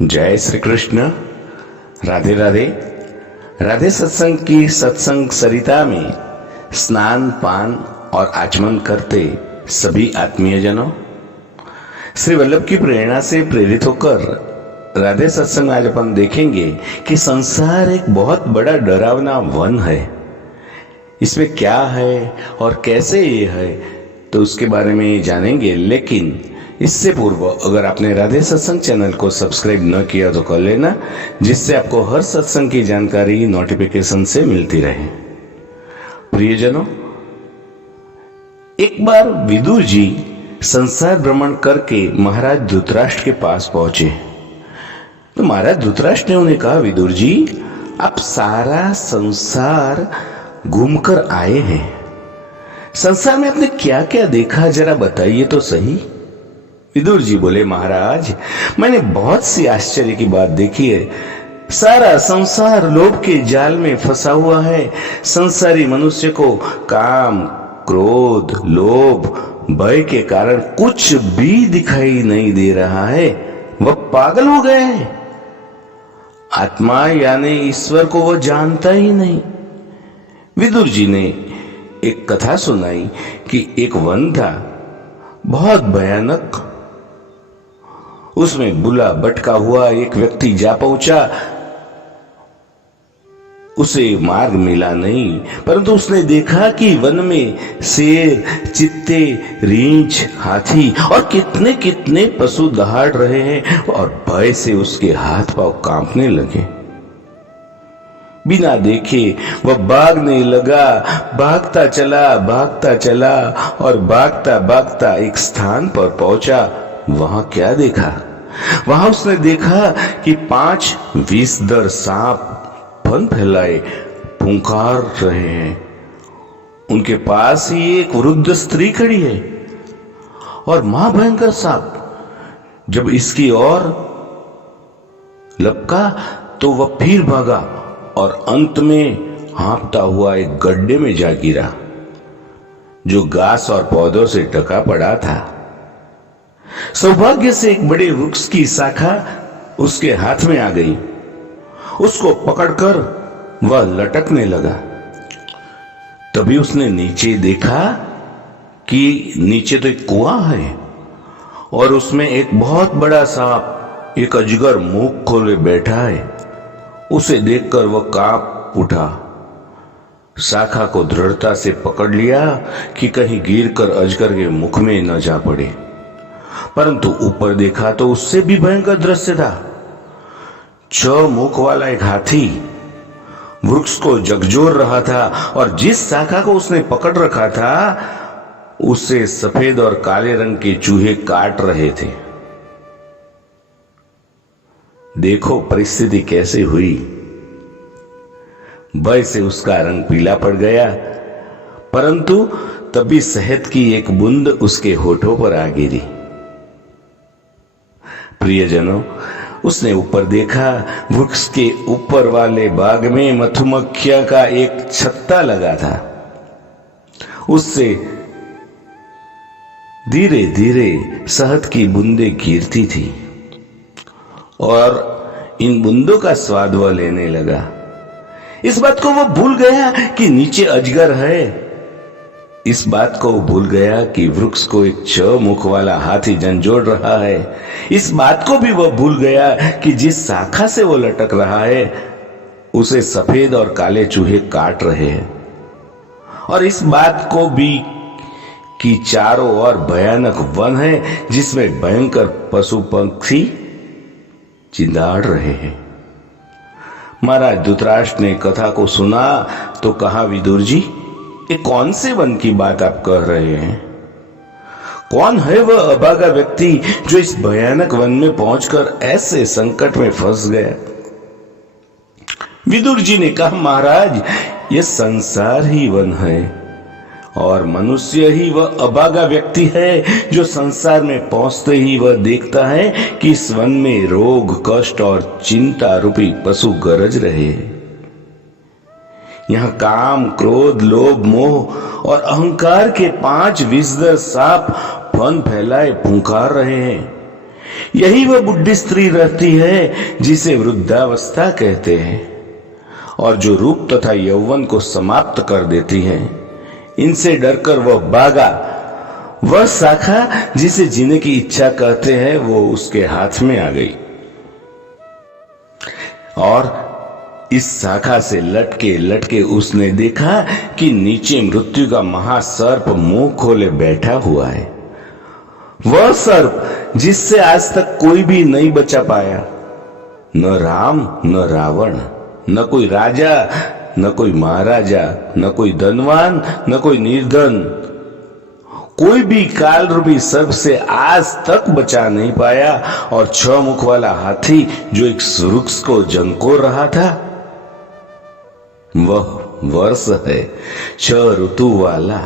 जय श्री कृष्ण। राधे राधे। राधे सत्संग की सत्संग सरिता में स्नान पान और आचमन करते सभी आत्मीय जनों, श्री वल्लभ की प्रेरणा से प्रेरित होकर राधे सत्संग आज अपन देखेंगे कि संसार एक बहुत बड़ा डरावना वन है। इसमें क्या है और कैसे ये है तो उसके बारे में जानेंगे, लेकिन इससे पूर्व अगर आपने राधे सत्संग चैनल को सब्सक्राइब न किया तो कर लेना, जिससे आपको हर सत्संग की जानकारी नोटिफिकेशन से मिलती रहे। प्रियजनों, एक बार विदुर जी संसार भ्रमण करके महाराज धृतराष्ट्र के पास पहुंचे तो महाराज धृतराष्ट्र ने उन्हें कहा, विदुर जी आप सारा संसार घूमकर आए हैं, संसार में आपने क्या क्या देखा जरा बताइए तो सही। विदुर जी बोले, महाराज मैंने बहुत सी आश्चर्य की बात देखी है। सारा संसार लोभ के जाल में फंसा हुआ है। संसारी मनुष्य को काम, क्रोध, लोभ, भय के कारण कुछ भी दिखाई नहीं दे रहा है। वह पागल हो गए हैं। आत्मा यानी ईश्वर को वह जानता ही नहीं। विदुर जी ने एक कथा सुनाई कि एक वन था, बहुत भयानक। उसमें बुला भटका हुआ एक व्यक्ति जा पहुंचा। उसे मार्ग मिला नहीं, परंतु उसने देखा कि वन में शेर, चित्ते, रींछ, हाथी और कितने कितने पशु दहाड़ रहे हैं और भय से उसके हाथ पांव कांपने लगे। बिना देखे वह भागने लगा, भागता चला और भागता भागता एक स्थान पर पहुंचा। वहां क्या देखा? वहां उसने देखा कि 5 विषधर सांप फन फैलाए फुंकार रहे हैं। उनके पास ही एक वृद्ध स्त्री खड़ी है और महाभयंकर सांप जब इसकी ओर लपका तो वह फिर भागा और अंत में हाँफता हुआ एक गड्ढे में जा गिरा जो घास और पौधों से ढका पड़ा था। सौभाग्य से एक बड़े वृक्ष की शाखा उसके हाथ में आ गई। उसको पकड़कर वह लटकने लगा। तभी उसने नीचे देखा कि नीचे तो एक कुआं है और उसमें एक बहुत बड़ा सांप, एक अजगर मुंह खोले बैठा है। उसे देखकर वह कांप उठा, शाखा को दृढ़ता से पकड़ लिया कि कहीं गिरकर अजगर के मुख में न जा पड़े। परंतु ऊपर देखा तो उससे भी भयंकर दृश्य था। 6 मुख वाला एक हाथी वृक्ष को झकझोर रहा था और जिस शाखा को उसने पकड़ रखा था उसे सफेद और काले रंग के चूहे काट रहे थे। देखो परिस्थिति कैसे हुई। भय से उसका रंग पीला पड़ गया, परंतु तभी शहद की एक बूंद उसके होठों पर आ गिरी। प्रियजनों, उसने ऊपर देखा, वृक्ष के ऊपर वाले बाग में मधुमक्खियों का एक छत्ता लगा था। उससे धीरे धीरे शहद की बूंदें गिरती थी और इन बूंदों का स्वाद वह लेने लगा। इस बात को वह भूल गया कि नीचे अजगर है। इस बात को भूल गया कि वृक्ष को एक 6 मुख वाला हाथी झंझोड़ रहा है। इस बात को भी वह भूल गया कि जिस शाखा से वो लटक रहा है उसे सफेद और काले चूहे काट रहे हैं। और इस बात को भी कि चारों ओर भयानक वन है जिसमें भयंकर पशु पक्षी चिंदाड़ रहे हैं। महाराज धृतराष्ट्र ने कथा को सुना तो कहा, विदुर जी ये कौन से वन की बात आप कह रहे हैं? कौन है वह अभागा व्यक्ति जो इस भयानक वन में पहुंचकर ऐसे संकट में फंस गया? विदुर जी ने कहा, महाराज यह संसार ही वन है और मनुष्य ही वह अभागा व्यक्ति है जो संसार में पहुंचते ही वह देखता है कि इस वन में रोग, कष्ट और चिंता रूपी पशु गरज रहे हैं। यहाँ काम, क्रोध, लोभ, मोह और अहंकार के 5 विषधर सांप फन फैलाए फुंकार रहे हैं। यही वह बुढ़ी स्त्री रहती है जिसे वृद्धावस्था कहते हैं और जो रूप तथा यौवन को समाप्त कर देती है। इनसे डरकर वह भागा। वह शाखा जिसे जीने की इच्छा कहते हैं वो उसके हाथ में आ गई और इस शाखा से लटके लटके उसने देखा कि नीचे मृत्यु का महासर्प मुंह खोले बैठा हुआ है। वह सर्प जिससे आज तक कोई भी नहीं बचा पाया, न राम न रावण, न कोई राजा न कोई महाराजा, न कोई धनवान न कोई निर्धन, कोई भी काल रूपी सर्प से आज तक बचा नहीं पाया। और 6 मुख वाला हाथी जो एक वृक्ष को झंकोर रहा था, वह वर्ष है 6 ऋतु वाला।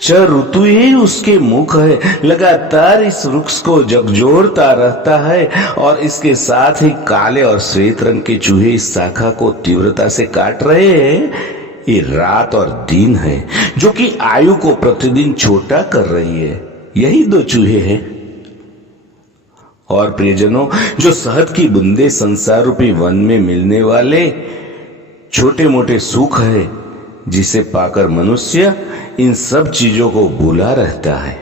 6 ऋतु ही उसके मुख है, लगातार इस वृक्ष को झकझोरता रहता है और इसके साथ ही काले और श्वेत रंग के चूहे इस शाखा को तीव्रता से काट रहे हैं। ये रात और दिन है जो कि आयु को प्रतिदिन छोटा कर रही है। यही 2 चूहे हैं। और प्रियजनों, जो शहद की बूंदे संसार रूपी वन में मिलने वाले छोटे मोटे सुख है, जिसे पाकर मनुष्य इन सब चीजों को भूला रहता है।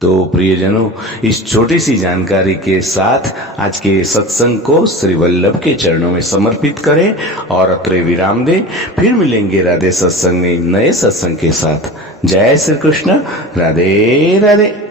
तो प्रियजनों, इस छोटी सी जानकारी के साथ आज के सत्संग को श्री वल्लभ के चरणों में समर्पित करें और अत्रे विराम दें। फिर मिलेंगे राधे सत्संग में नए सत्संग के साथ। जय श्री कृष्ण। राधे राधे।